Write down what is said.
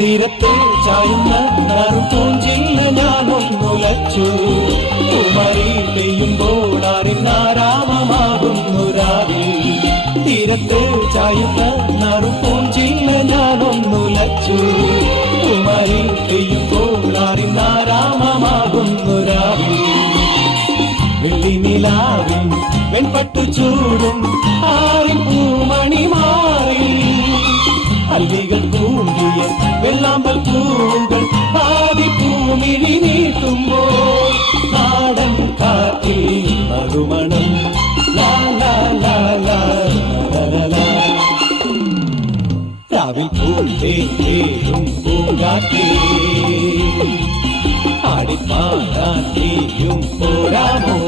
തീരത്തെ ചായുന്ന നറുപൂഞ്ചില്ല ഞാനൊന്നുലച്ചു. കുമരി പെയ്യുമ്പോൾ അറിഞ്ഞാരാമമാകുന്നു രാവിൽ. തീരത്തെ ചായുന്ന നറുപൂഞ്ചില്ല ഞാനൊന്നുലച്ചു. കുമരി പെയ്യുമ്പോൾ അറിഞ്ഞാരാമമാകുന്നു രാവിൽ. വെള്ളിനിലാവിൽ വെൺപട്ടു ചൂടും ആറിൻ പൂമണി മാറി. അല്ലികൾ കൂടിയ വെള്ളാമ്പൽ പൂവുകൾ ആദി പൂമിഴി നീട്ടുമ്പോൾ നാടൻ കാറ്റിൽ മറുമണം. ലാ ലാ ലാ ലാ ലാ. രാവിൽ പൂന്തേരും പൂങ്കാറ്റേ ആടിപ്പാടാൻ നീയും പോരാമോ.